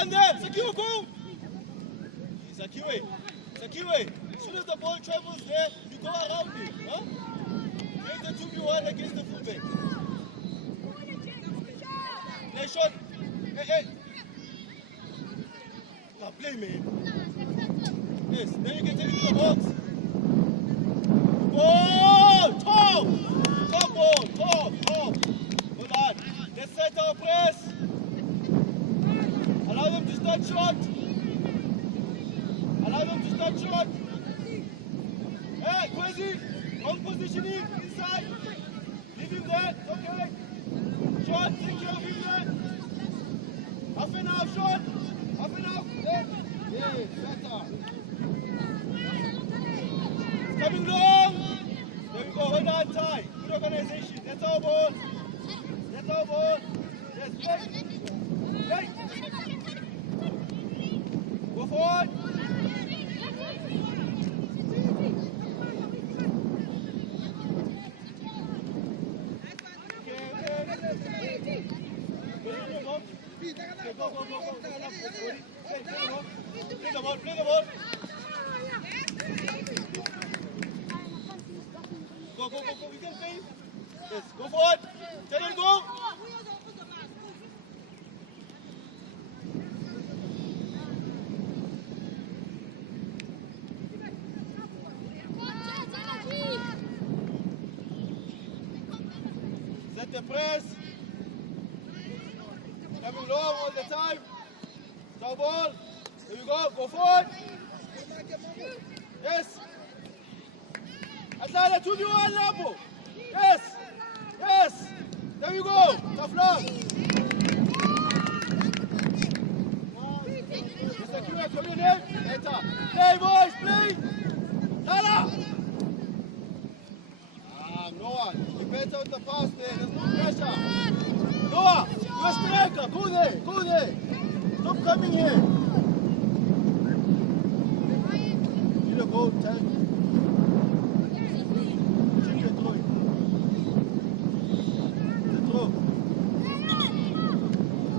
one there. Zakiwe, go. Zakiwe. Zakiwe. As soon as the ball travels there, you go around it. Huh? Make the 2v1 against the fullback. Nice shot. Hey. Now play, man. Yes, then you can take it to the box. Ball! Top! Top ball! Top! Hold on. Let's set our press. Allow them to start shot. Hey, Kwesi! Wrong positioning. Inside. Leave him there. Okay. Shot. Take care of him there. Half an hour shot. Half an hour. There. Yes, better. It's coming long. There we go. Hold on tight. Good organization. That's our ball. Yes, play. Go forward. Go. Play the ball. Go. We can play. Yes, go forward. Tell him go. Set the press. Coming long all the time. Stop ball. Here we go forward. Yes. Atlanta 2v1 Lambo. Yes. There we go. Tough love. Mr. Kiwa, come in. Enter. Play, boys, play. Tala. Noah, you better with the pass there. There's no pressure. Noah, you're a striker. Go there. Stop coming here. You go, tell me.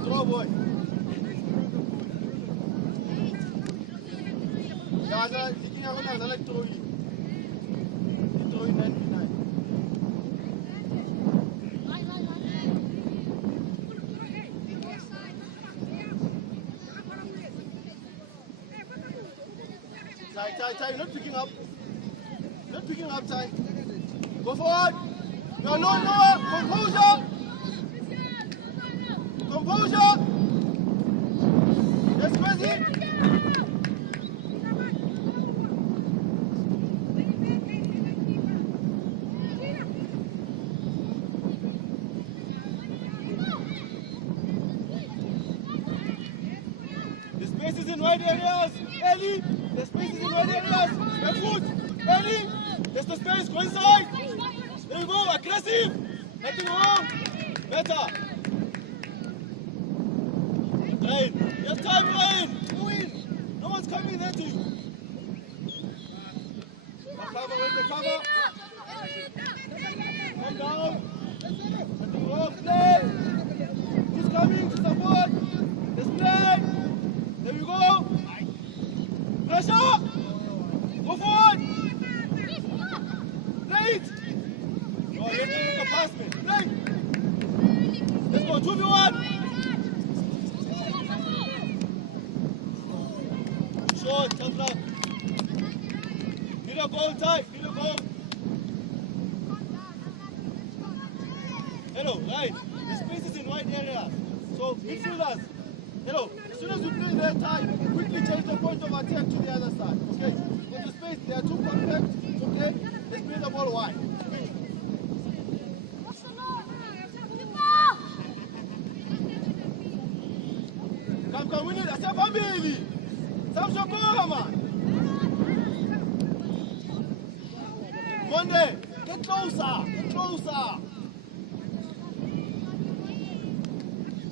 Throw, boy. Yeah, I like throwing. Throwing 99. Ty, not picking up, Ty. Go forward. No, composure. Yes, Kwesi. The space is in wide areas. Ellie. The space is in wide areas. Left foot. Ellie. There's the space. Go inside. There you go. Aggressive. Nothing wrong. Better. Rain. You have time, Rain. Go in. No one's coming there to you. Cover with the cover. Come down. Nothing wrong. Play. Who's coming to support? Let's play. There you go. Pressure. Go forward. Play it. Oh, you're taking the pass, man. Play. Let's go. 2v1. Short. Come down. Middle goal tight. Middle goal. Hello, right. The space is in wide area. So, midfielders. Hello. As soon as you play their time, quickly change the point of attack to the other side. Okay? In the space, they are too compact. Okay? Let's play the ball wide. Come, we need a family. Some Shakora, man. Monday, get closer.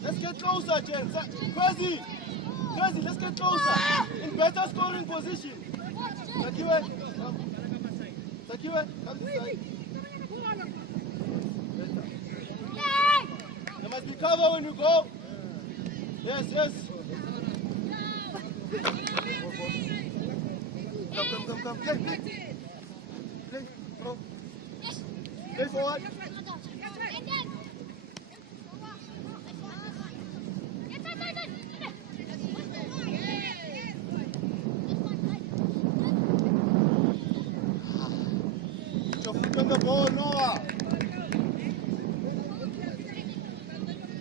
Let's get closer, Jen. Kwesi, let's get closer. In better scoring position. Zakiwe, come this side. There must be cover when you go. Yes. Come. Play. Throw. Play forward. Put your foot on the ball, Noah.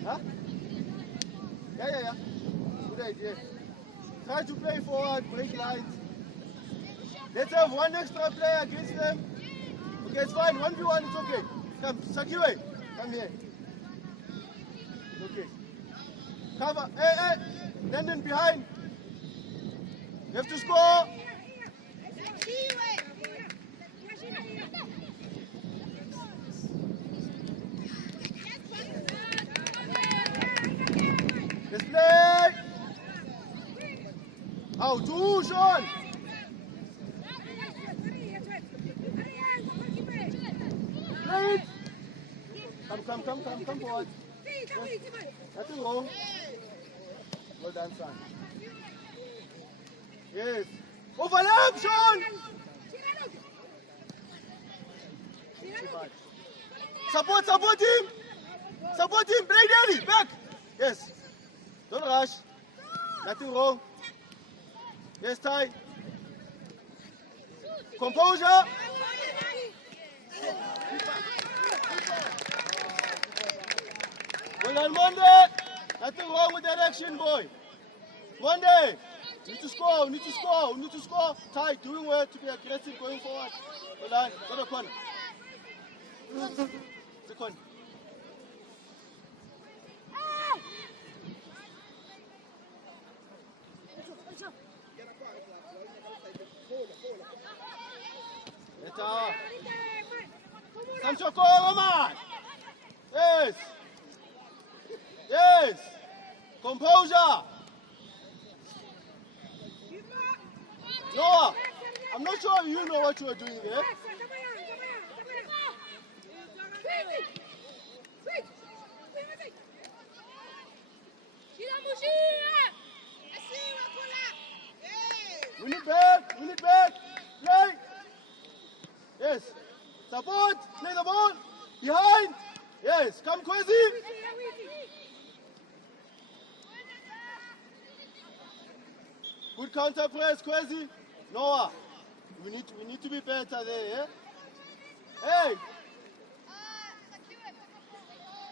Huh? Yeah. Good idea. Try to play forward, break lines. Let's have one extra player against them. Okay, it's fine. 1v1, it's okay. Come, Sakiwe. Come here. Okay. Cover. Hey. Landon behind. You have to score. Let's play. Out, two, Sean. Play it. Come forward. Yes. Nothing wrong. Well done, son. Yes. Overlap, Sean. Support him. Play daily. Back. Yes. Don't rush. Nothing wrong. Yes, Ty. Composure. Well done, Monday. Nothing wrong with that action, boy. Monday. Need to score. Ty, doing well to be aggressive going forward. Well done. Go to corner. Second. Samchoko, Roman. Yes. Composure. Noah, I'm not sure you know what you are doing there. Win it back. Play. Yes. Support. Play the ball. Behind. Yes. Come, Kwesi. Good counter press, Kwesi. Noah. We need to be better there, yeah? Hey.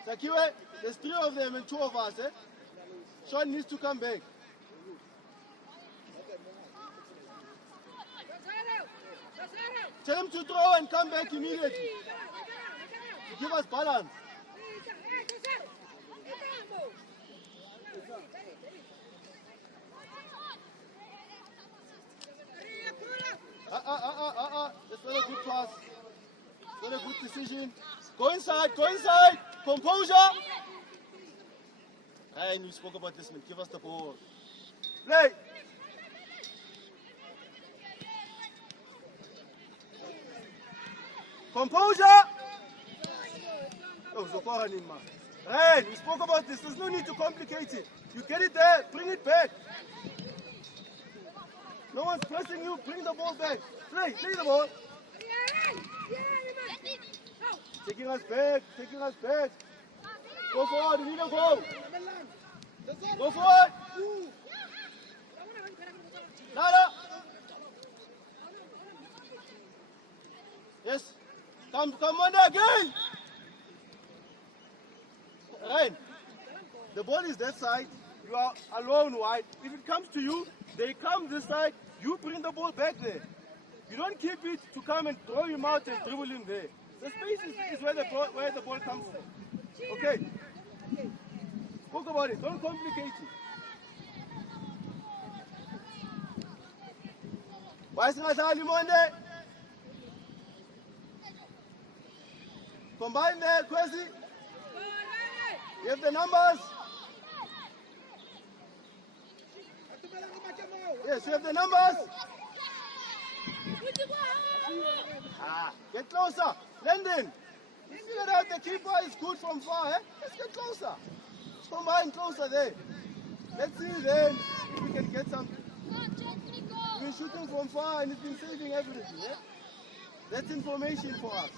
Sakiwe, there's 3 of them and 2 of us, eh? Sean needs to come back. Tell him to throw and come back immediately. To give us balance. That's not a good pass. Not a good decision. Go inside. Composure. And we spoke about this, man. Give us the ball. Play. Composure. Oh, Zokora Nima. Right, we spoke about this. There's no need to complicate it. You get it there, bring it back. No one's pressing you, bring the ball back. Play the ball. Taking us back. Go forward, we need a goal. Go forward. Nada. Yes. Come on again. Right. The ball is that side. You are alone wide. If it comes to you, they come this side. You bring the ball back there. You don't keep it to come and throw him out and dribble him there. The space is where the ball comes from. Okay. Talk about it. Don't complicate it. Why is it Monday? Combine there, Kwesi. You have the numbers. Yes, you have the numbers. Get closer. Landon. You figure out the keeper is good from far, eh? Let's get closer. Let's combine closer there. Let's see then if we can get some You've been shooting from far and it's been saving everything, yeah? That's information for us.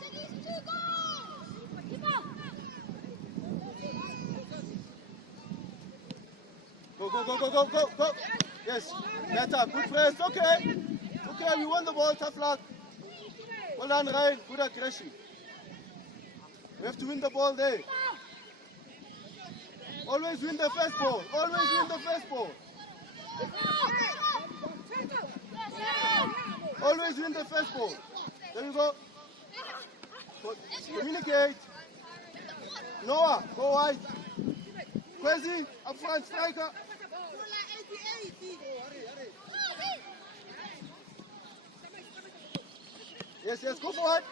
Go, go, go, go, go, go, go. Yes, better, good press, okay. Okay, we won the ball, tough luck. Well done, Ryan, good aggression. We have to win the ball there. Always win the first ball, always win the first ball. Always win the first ball. There you go. Communicate. Noah, go wide. Kwesi, up front, striker. Yes, yes, go forward.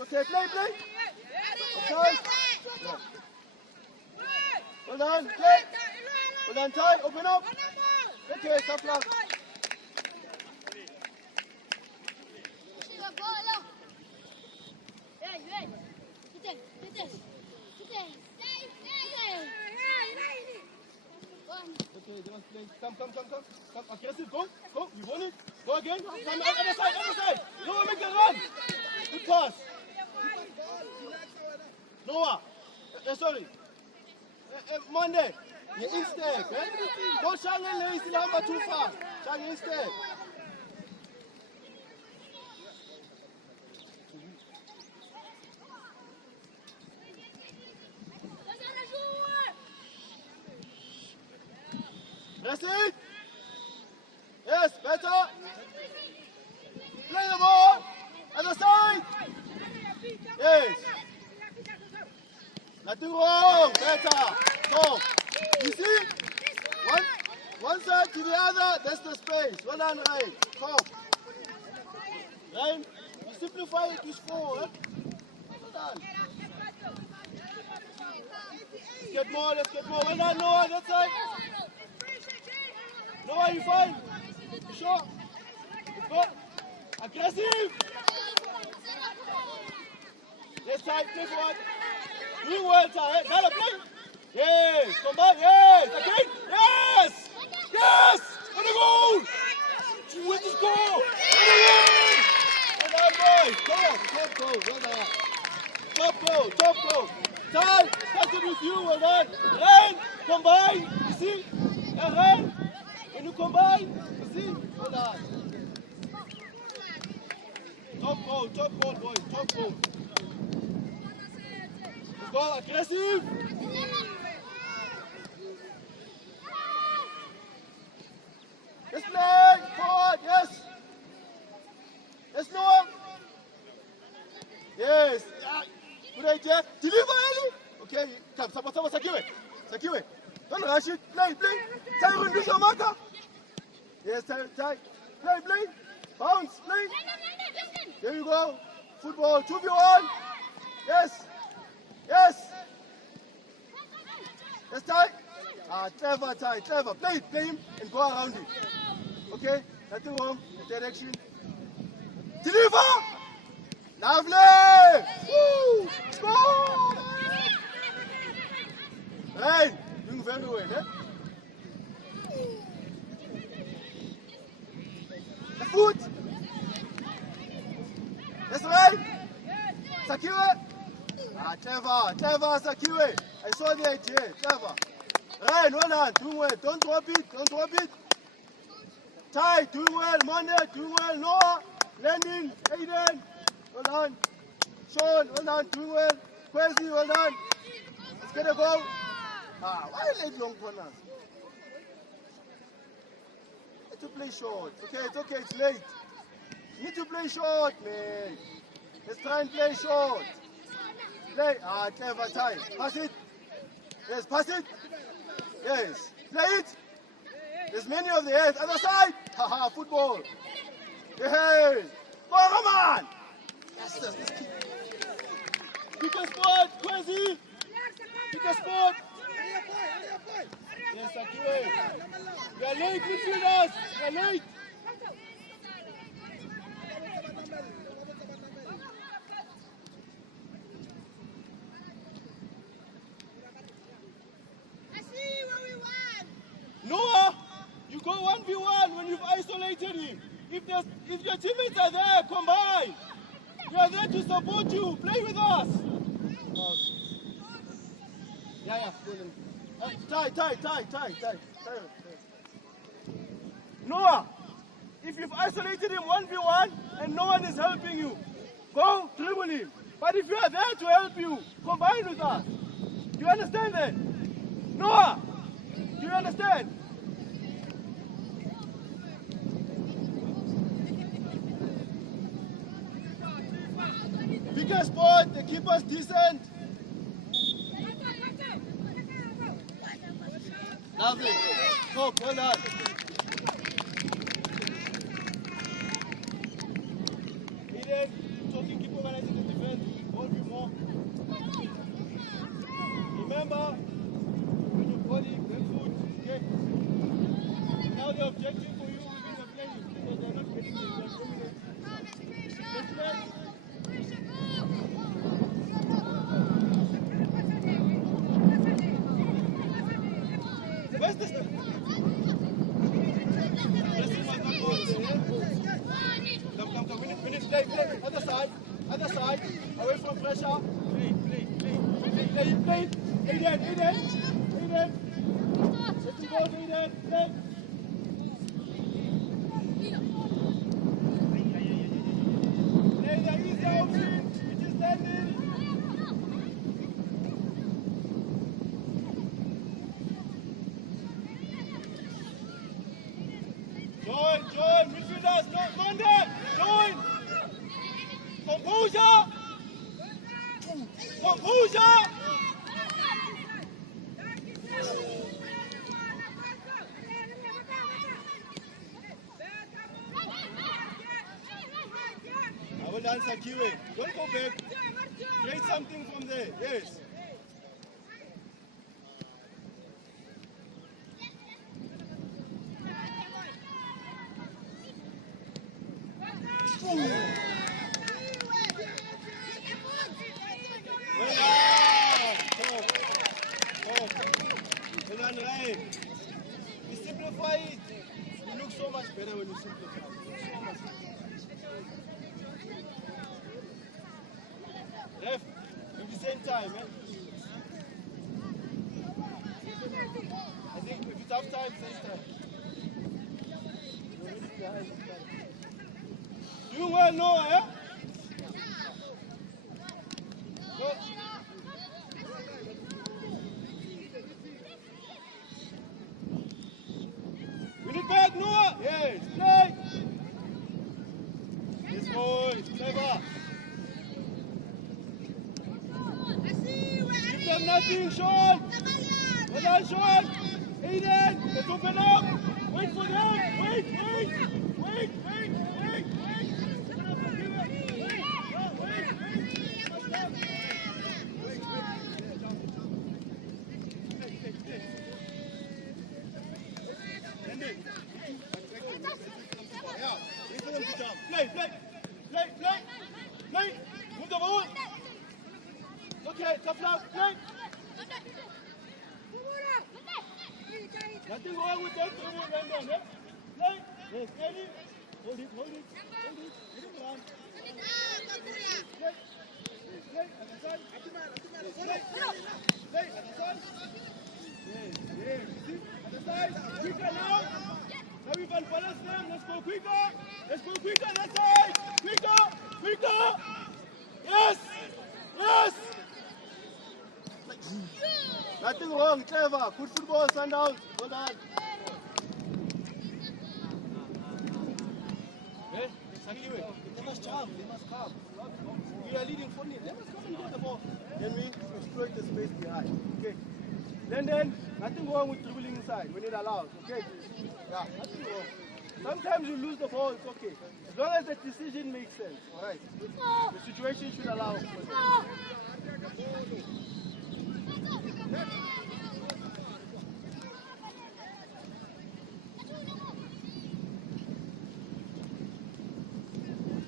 Okay, play, play. Okay. Yeah. Well done, play. Well done, Ty, open up. Okay, tough luck. Okay, they must play. Come. Come, aggressive, go. You want it? Go again. Come, other side. Noah, make a run. Good pass. Noah, sorry. Monday, you're in step, eh? Don't shang in there, still hammer too fast. Shang in step. That's it. Yes, better. Play the ball. Other side. Yes. Nothing wrong. Better. So, you see? One side to the other, that's the space. Well done, Ryan. Come. Ryan, you simplify it to score. Eh? Well done. Let's get more. Well done, Noah, that side. Noah, you fine? You sure? Go. Aggressive. Left side, play forward. Doing well, Ty. Dala, play. Yes. Come back. Yes. Again. Yes. Yes. On the goal. Where's the goal? On the goal. Well done, boys. Go. Top goal. Well done. Top goal. Ty, started with you. Well done. Ren, combine. You see? Ren. When you combine, you see? Well done. Top goal, boys. Top goal. Go aggressive. Let's play. Forward, yes. Yes, Noah. Yes. Good idea. Deliver, Eli. Okay, come. Sama, Sakiwe. Don't rush it. Play. Ty, reduce your marker. Yes, Ty. Play. Bounce, play. There you go. Football, 2v1. Yes. Yes, Ty. Clever, Ty. Play him and go around him. Okay, nothing wrong. Direction. Deliver. Lovely. Woo. Score. Right. Doing very well, eh? The foot. That's right. Sakiwe. Clever, Sakiwe. I saw the idea. Clever. Ryan, well done. Doing well. Don't drop it. Ty, doing well. Monday, doing well. Noah, landing. Aiden, well done. Sean, well done. Doing well. Kwesi, well done. Let's get a goal. Why late long corners? Need to play short. Okay, it's okay. It's late. Need to play short, man. Let's try and play short. Play. Clever time. Pass it. Yes, pass it. Yes. Play it. There's many of the heads. Other side. Haha, football. Yes. Go, come on. Yes, let's keep. Pick a spot, Kwesi. Pick a spot. Yes, Akiwe. We are late, midfielders. We are late. Noah, you go 1v1 when you've isolated him. If your teammates are there, combine. We are there to support you. Play with us. Yeah. Tie. Noah, if you've isolated him 1v1 and no one is helping you, go dribble him. But if you are there to help you, combine with us. Do you understand that? Noah, do you understand? Bigger spot, the keeper's decent. Lovely. Go, well done. Eden, talking, keep organizing the defense. Hold you more. Remember, when your body, good food, okay? Now the objective for you within the play is that they're not getting the where's the step? Come. We need play. Other side. Away from pressure. Play. Eden. Let him go, Eden. Play. There is the option. Which is standing. Join, midfielders, not there, join! Composure! I will answer Kiwi. Don't go back. Create something from there, yes. We simplify it. You look so much better when you simplify. Ref, at the same time, I think if it's half time, same time. Doing well, Noah, yeah? Go. Win it back, Noah! Yes, play! Yes, boys, clever! Give them nothing, Sean! Well done, Sean! Aiden, let's open up! Wait for them! Wait! Play! Move the ball! Okay, tough love, play! Nothing wrong with that, Brandon, yeah? Play! Yes, ready? Hold it. Let him run. Play! Other side. Play, other side. Yes, see? Other side. Quicker now. Now we can balance them. Let's go quicker. That side. Quicker. Yes. Nothing wrong, clever. Good football, Sundowns. Well done. They must come. We are leading 4-0. They must come and get the ball. Then we exploit the space behind. Okay. Then nothing wrong with dribbling inside when it allows. Okay. Yeah, nothing wrong. Sometimes you lose the ball, it's okay. As long as the decision makes sense. Alright. The situation should allow for it.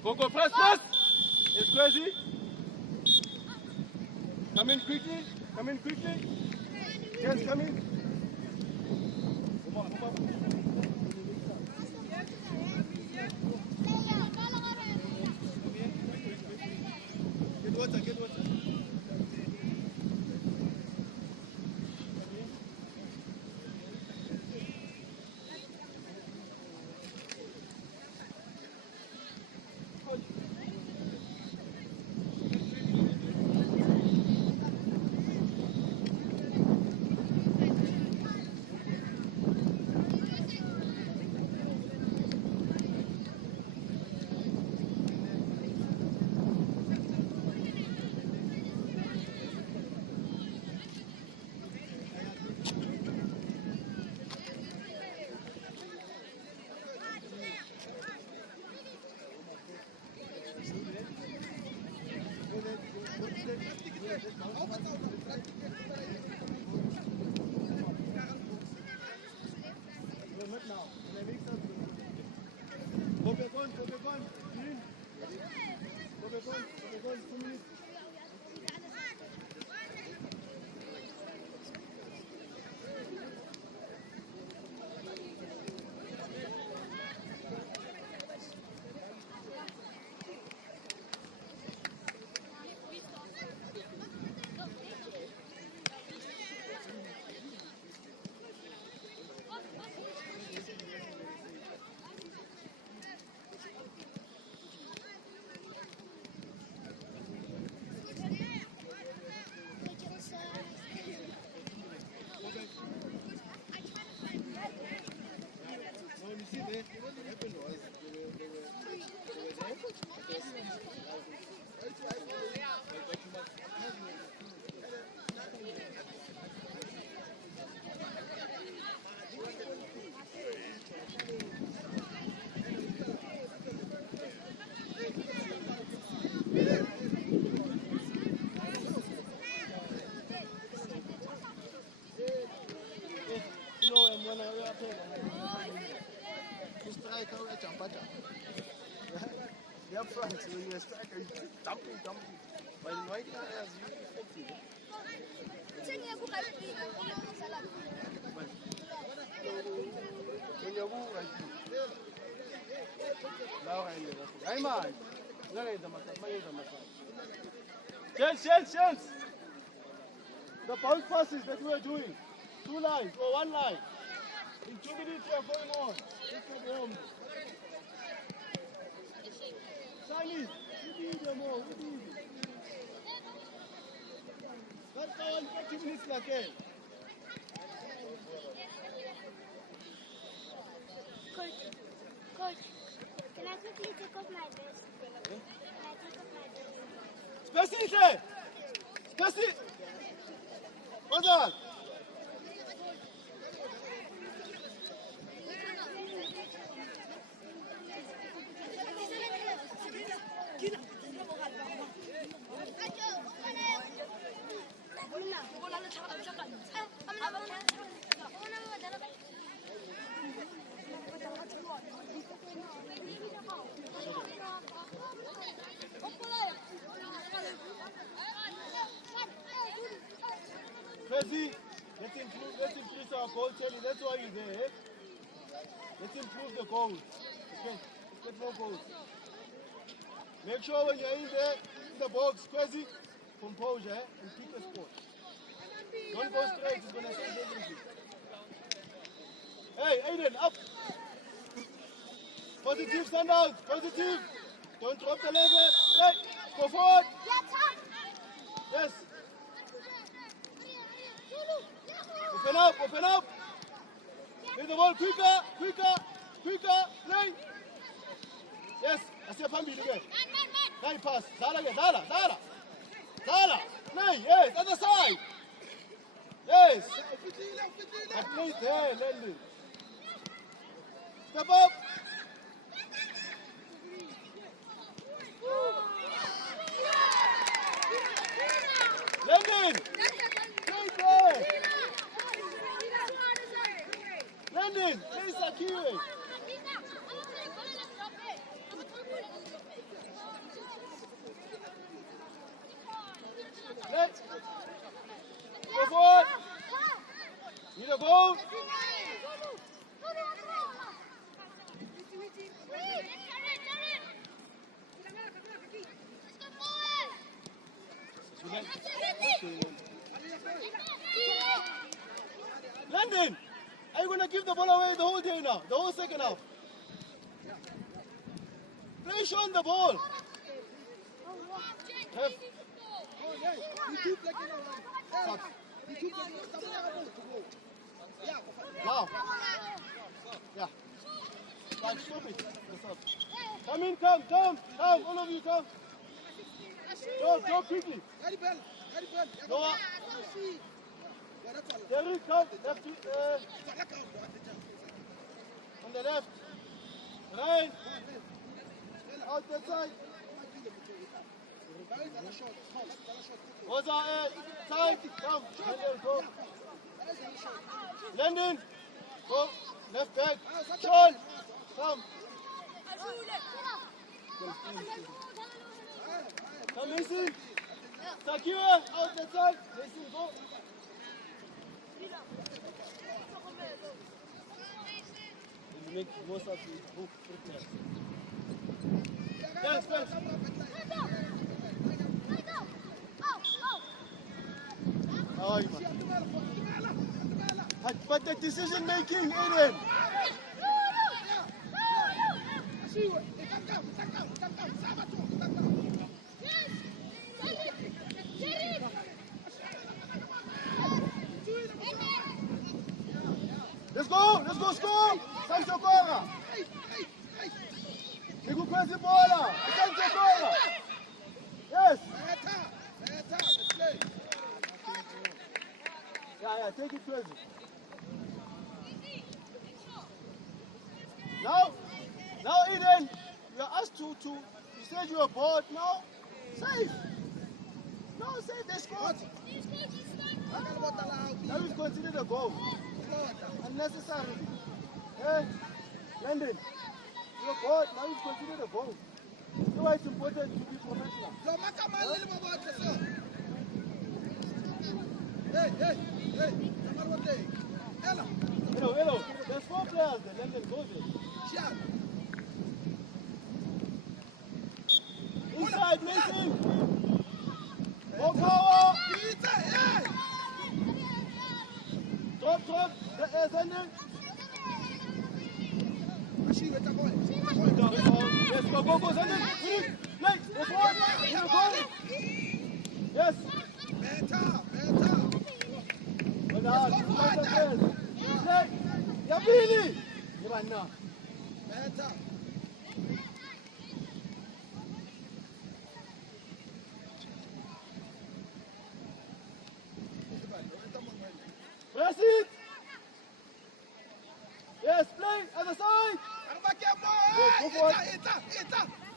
Go, press! It's crazy. Come in quickly. Yes, come in. Come on. Go back on. Green. Go back on. 2 minutes. Yeah, front, when you're a striker, you keep dumping. But in right now, as you effective. Chance. The bounce passes that we are doing. 2 lines or 1 line. In 2 minutes we are going on. Let's go home. Simon, we need them all. Let's go on for 2 minutes again. Coach, can I quickly take off my vest? Can I take off my vest? Space! What's that? Crazy, let's increase our goal tally. That's why you're there. Let's improve the goals. Let's get more goals. Make sure when you're in there, in the box, Crazy, composure and pick a spot. Don't go straight, it's going to save everything. Hey, Aiden, up! Positive, stand out, positive! Don't drop the level. Hey, go forward! Yes! Open up! Hit the ball quicker! Play! Yes, I see a family again. Nice pass. Zala! Nice, yes, other side! Yes! I played there, Lennon. Step up! Lennon! Play there! Lennon, play Sakire! Let's go forward! Need a goal! London, are you going to give the ball away the whole day now? The whole second half? Play on the ball. Now. Yeah. Like, stop it. Come in, come. All of you come. Go quickly. Noah. Derrick, come. Left. On the left. Right. Out that side. Rosa, Zeit, komm, Landon, go. Landon, go, left back, Sean, come. Come, Mason. Sakira, out the side. Mason, go. You make most of the book fitness. Yes, yes. Oh, but the decision making, Aiden. Let's go, score! Sancho Cora! Nico Quasi Bola! Sancho Cora! Yes! Yeah, take it crazy. Now, Eden, you're asked to, you said you were bored, now, save. No, save, they scored. That is considered a goal. Unnecessary. Hey, Landon, you're bored, now it's considered a goal. That's why it's important to be professional. Hey. Hello. There's 4 players there. Landon, go there. Inside, Mason. More power. Drop. Landon. Yes, go, Landon. Play. Yes. Yabili! Yabana. Press it! Yes, play other side! Go for it!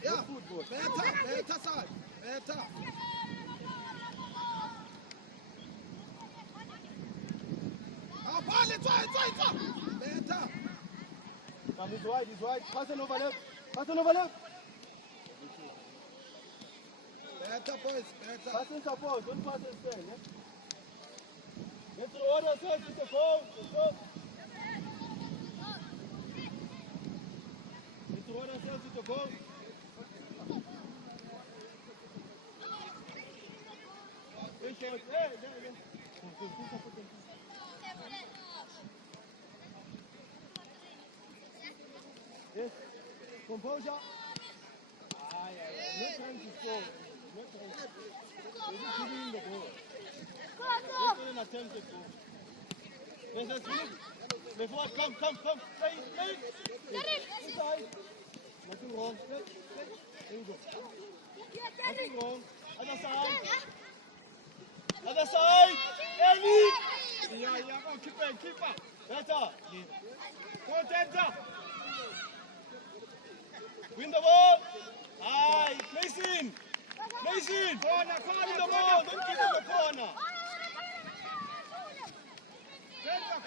Yeah. Better side. Better. Better. Come, he's wide. Pass and over left. Better, boys. Better. Pass and support. Don't pass and stay. Let's order ourselves with the ball. Let's go. Let's order ourselves with the ball. Yes, composure. No time to score. No time. They're just giving him the ball. Let's not an attempt to score. Let's win. Before, come. Play. Inside. Nothing wrong. Play. There you go. Nothing wrong. Other side. Ellie. Yeah. Go, keep up. Better. Go, Tenta. Win the ball. Aye, Mason. Corner. Win the ball. Don't keep in the corner.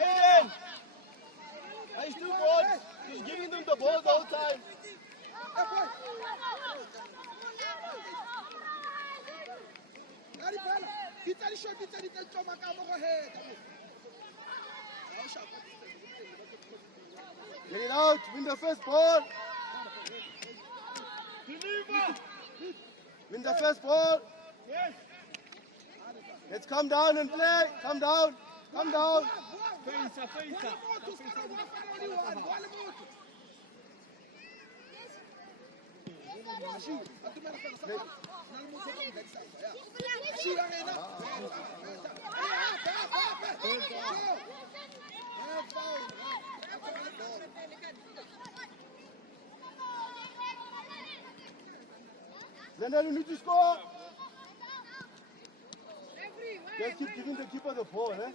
Aiden. He's too good. He's giving them the ball the whole time. Get it out. Win the first ball. Win the first ball. Yes. Let's come down and play. Come down. Face. Then you need to score. Just keep giving the keeper the ball, eh?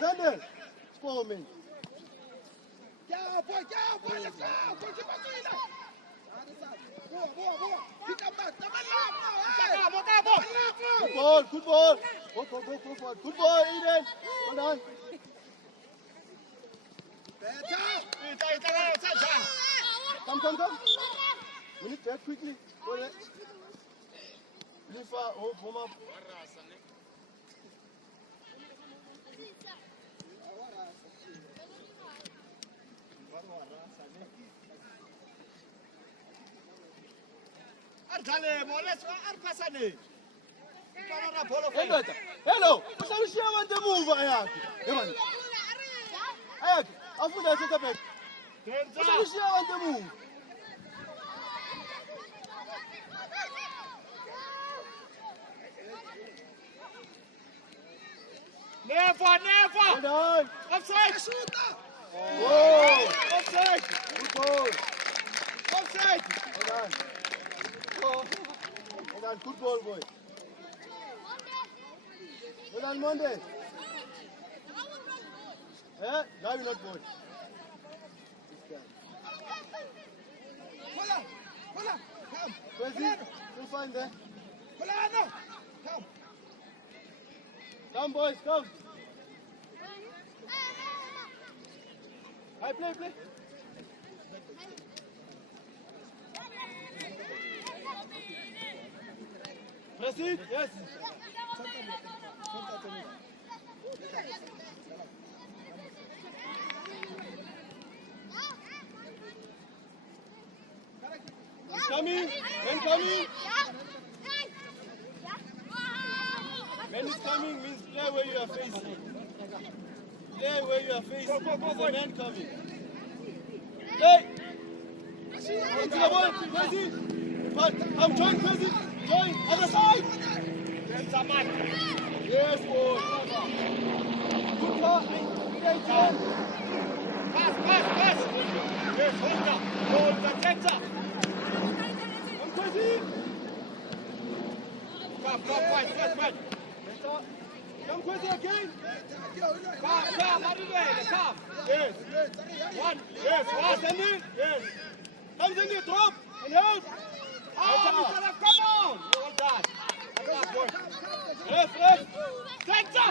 Zander, score me. Good ball, good ball. Go forward. Good ball, Eden. Well done. Come. We need that quickly. Go there. Lifa, warm up. Hello, usamshiya abantu emuva yakhe. Yebani. Ayakhe, afuna center back. Usamshiya abantu emuva. Never. Well done. Offside. Whoa. Offside. Good ball. Offside. Well done. Well done. Good ball, boy. Well done, Monday. Eh? Now you're not good. Come. Crazy. You'll find there. Come. Come, boys, come. Hey, play. Proceed. Yes. Coming. When it's coming means play where you are facing. Play where you are facing. There's a man coming. Play. Into the ball, Crazy. Come, join, Crazy. Join. Other side. There's a man. Yes, boy. Good car. Pass. Yes, hold the center. Come, Crazy. Come, fight. Come, Crazy again. Come, Arrivede, come. Yes. One. Yes, send it. Yes. Come, send it, drop. And help. Come on. Well done. Ref. Center.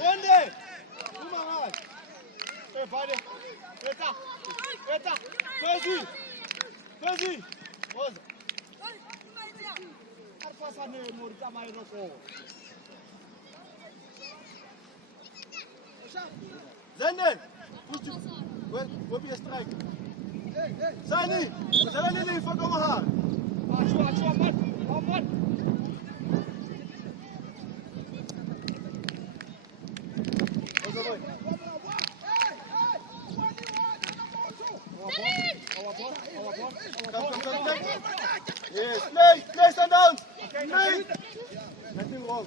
One day. Come on. Hey, buddy. Eta. Crazy. What's Arpasane Morita Mairoko. Zenden. Go be a striker. Sani. Sani leave for Kamahar. Achua, man. What's the boy? Come. Yes, play, stand down. Play. Nothing wrong.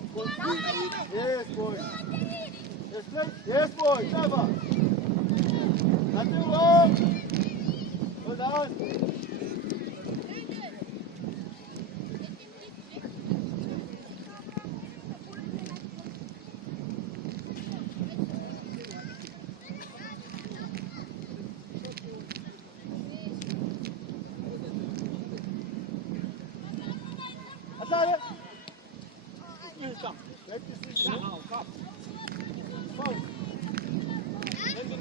Yes, boy. Yes, play. Yes, boy. Never. Nothing wrong. Go down. Atare. Come. Come.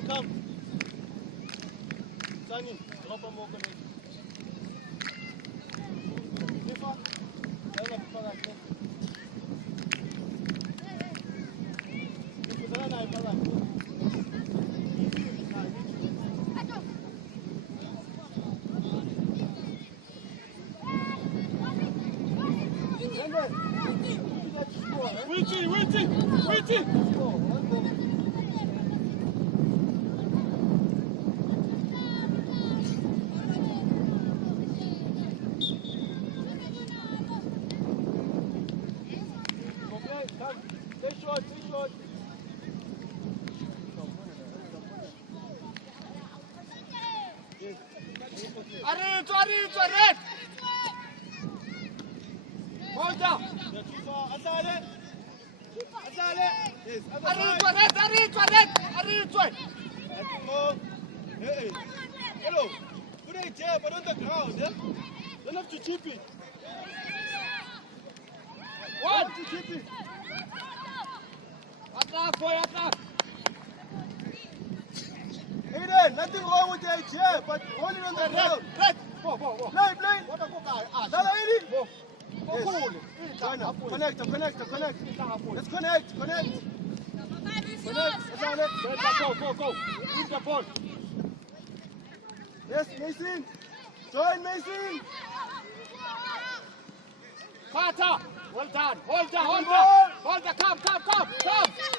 Come. Sani, drop a more connect. Lifa. Waiting. Stay short. Arito, red! Hold down! Azale! Yes, Arito! Hey! Hello! Good it, yeah, but on the ground, yeah? Don't have to chip it. One. Don't have to chip it. Attack, boy, attack. Aiden, nothing wrong with it, yeah, but hold it on the ground. Red. Go. Play. What a go guy. Dala, Aiden. Go. Yes. Join up. Connect. Let's connect. Let's on it. Go. Use the ball. Yes, Mason. Join Mason. Carter. Well done. Hold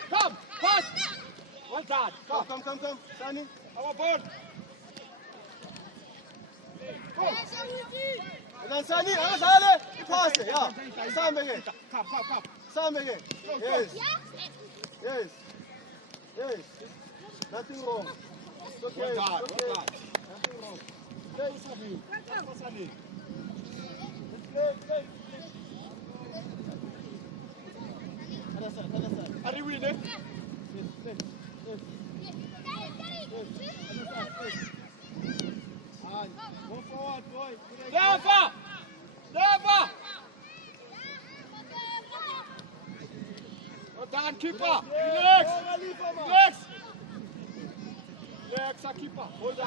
Come. Pass. Well done. Come. Sunny. Our ball. Go. And then Sunny, Sale. Pass it, yeah. Sam again. Come. Sam again. Yes. Nothing wrong. It's okay. Well done. Nothing wrong. Play, Sunny. Let's play. Other side. Are you winning? Yes. Go forward, boy. Never. Well done, keeper. Relax. Relax, keeper. Hold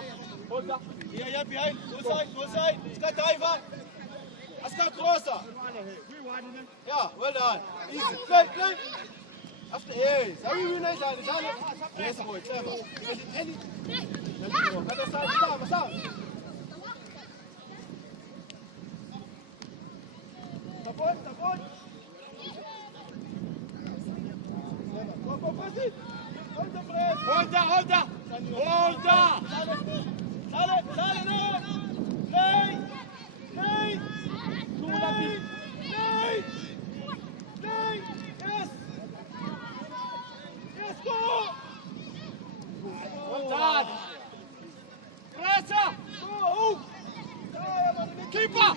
up. Yeah, behind. Go side. Ska diver. Aska crosser. Yeah, well done. Easy. Play. After, yes. Are we winners? Yes, boy. Clever. Other side. Stop. Support. Go, pass it. Hold the press. Hold up. Sale, no. Play. Yes, go. Well done. Pressure. Go. Keeper.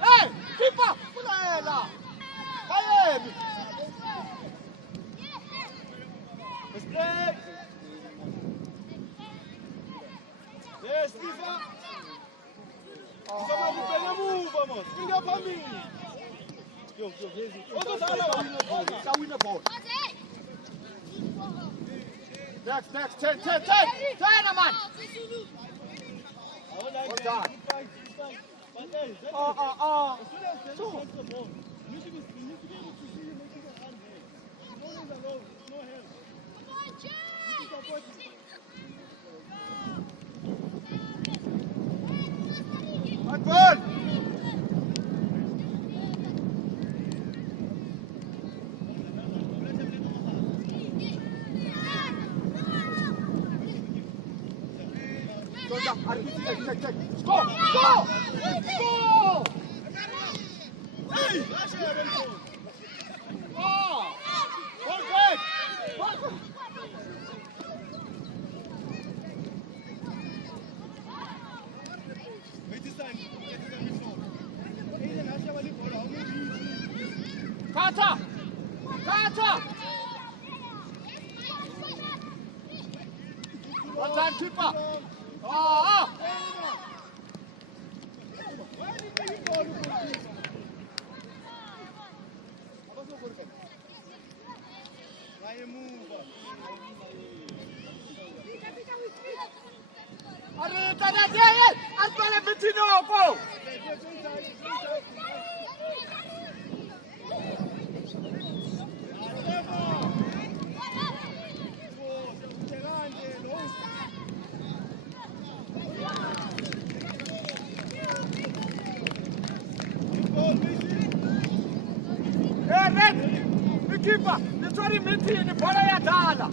Hey, keeper. Pulela. Kalemi. Let's play. Yes, Stephen. Move, man. Finger phambili. Yo, here's it. Win the ball. Next. 10, man. Well done. Good. Check. Go! Hey! Oh! Perfect! Carter! Well done, keeper! Oh! Keeper, nitori mitini bola ya dala.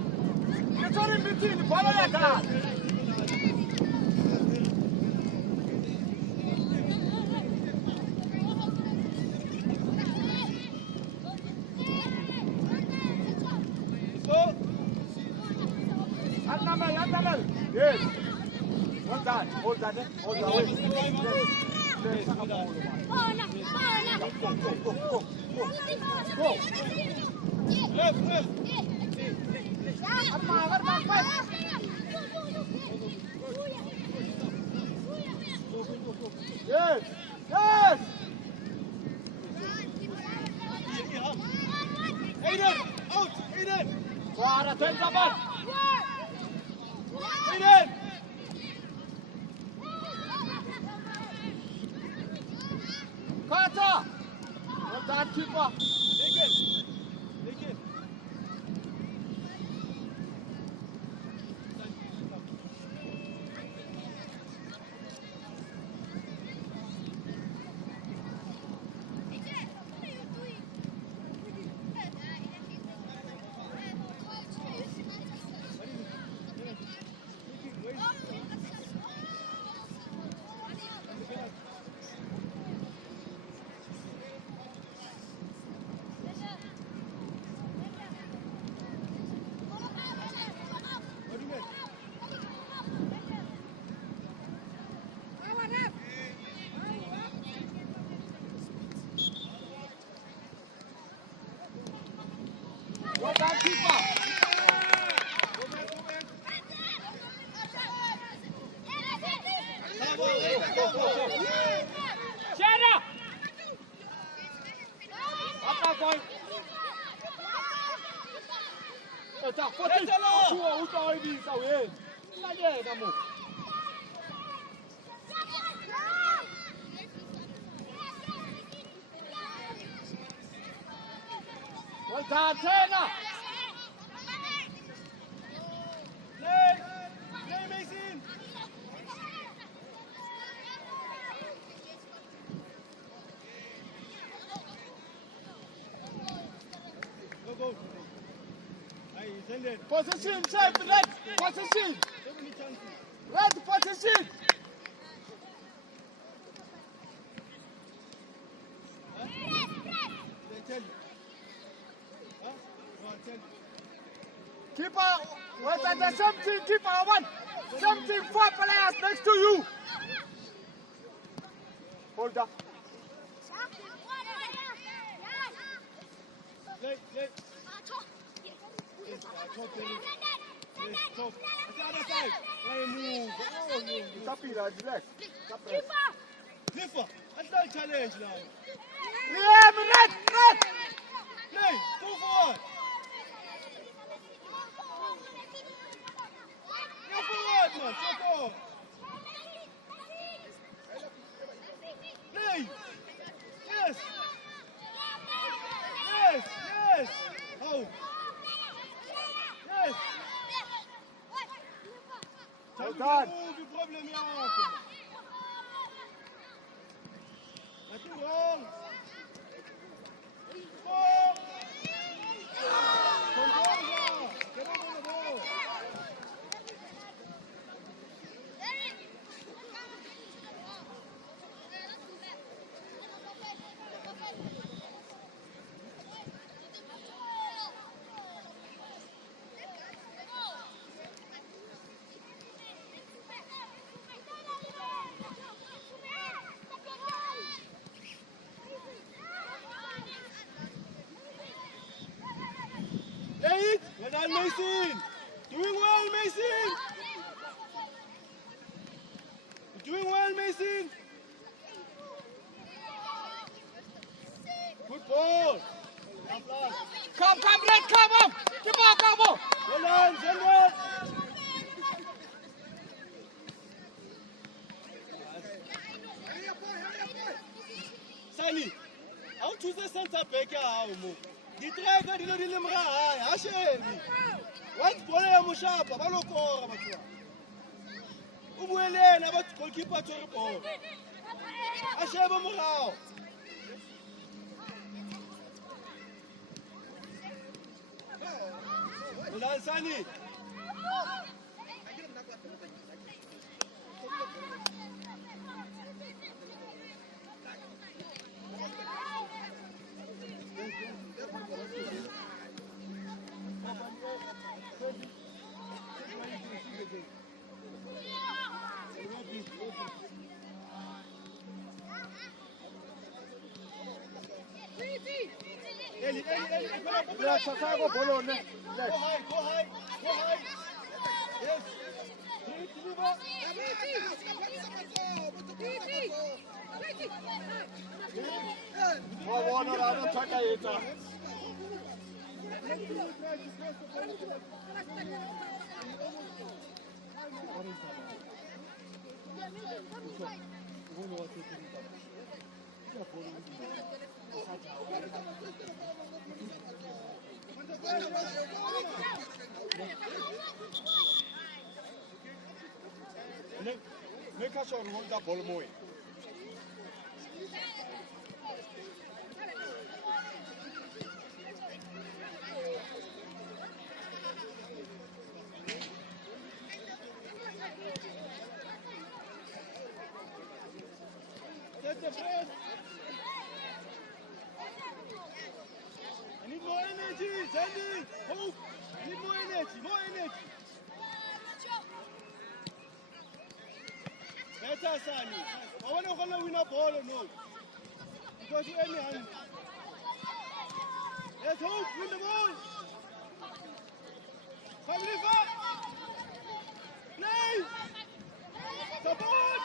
Andamel. Yes. Hold that. Go. Left. Come on. In it. Carter. Well done, keeper. Take it. Take it. Well done, keeper. Shada. Apa point? Tak, fotis. Suruh utang ini kau eh. Lagi kamu. Well done, Taylor. Play. Play, Mason. Go, go. Aye, send it. Position, shape, red. Position. So many chances. Red position. They tell you. Huh? No, I tell you. Keeper, what's at the same team, keeper one. Same team, 4 players next to you. Hold up. Play, play. Yes, top, play. Yes, top. That's the other side. Hey, move. Oh, move. Tapi lah, relax. Lift up. That's not a challenge now. Yeah, red, red. Play. Go forward. Go forward, man. Shut up. Play. Yes. Yes. Yes. Oh. Yes. Well done. Move the problem here. Nothing wrong. Stop. Control. Get up on the ball. Eight. Well done, Mason. Doing well, Mason. You're doing well, Mason. Good ball. Come, red, come on. Keeper, come on. Well done, Zendel. Sally, how to the center back here? Ditraga dilo di limra hai, ashemi. What ball ya mushapa, ba lo kora batho. O buelena ba goalkeeper tsore ball. Asheba morao. Well, Sani. Relax, Chicago, ball on. Go high, go high, go high. Yes. Warner, I don't think I hit her. Make sure you hold that ball more. Get the press. I need more energy, Sandy. Hope. I need more energy, more energy. Better, Sani. I want to win a ball or no. Because you any hand. Let's hope, win the ball. Family back. Play. Support.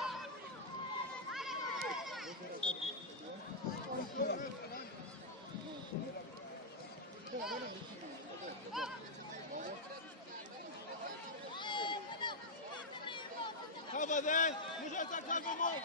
Cover there. You just cover more.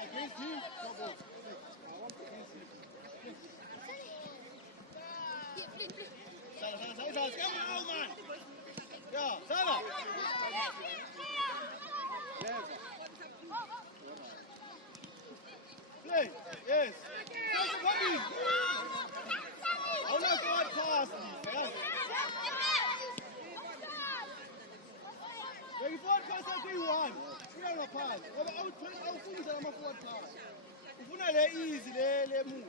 Against him, double. I want against him. Salah, come on, man. Yeah, Salah. Yes. Play. Yes. Come. Only forward pass. Yes. When you forward pass, I do one. You don't have a pass. I will finish on my forward pass. If you're not there easy, they move.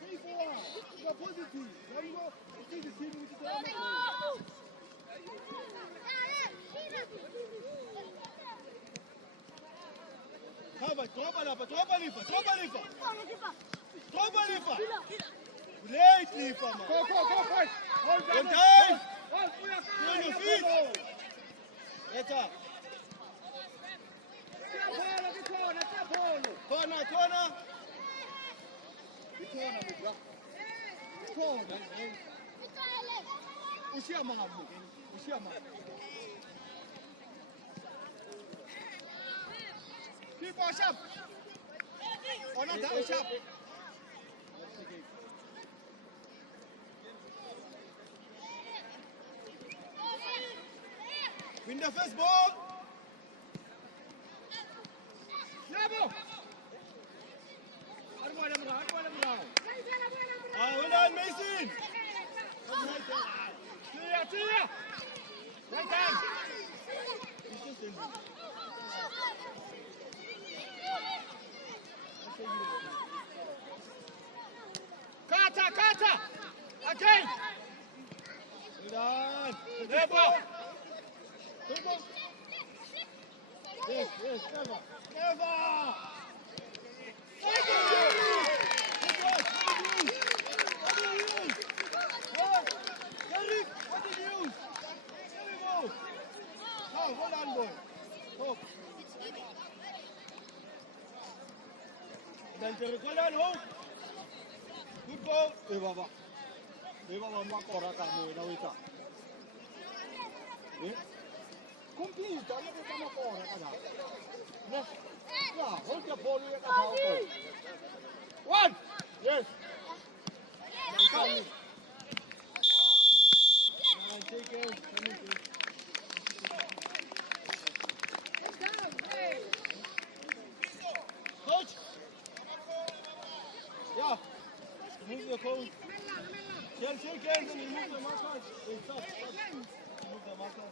Play forward. You're positive. Let me go. See the team which is on the ball. Cover, trompa lifa. Great lifa, man. Go, quick. One time. On your feet. Better. Corner. Keep on sharp. Or not that sharp. Win the first ball. Bravo. Well done, Mason. Clear. Right hand. Carter. Again. Well done. Level. Yes, cover. Hold on, boy. Hope. Then hold on, hope. Good ball. Baba, makora kamu na wita. Complete, ano ko makora kada. Yeah, hold the ball with the ball. One. Yes. Come. Take care. Coach. Yeah. Move the coach. Shake hands and remove the marker. Stop. Remove the marker.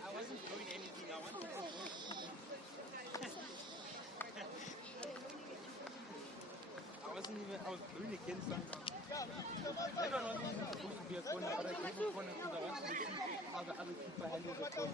I wasn't doing anything. I wanted to win against Sundown. I don't know if it's supposed to be a corner, but I gave a corner to the one to see how the other keeper handles the corner.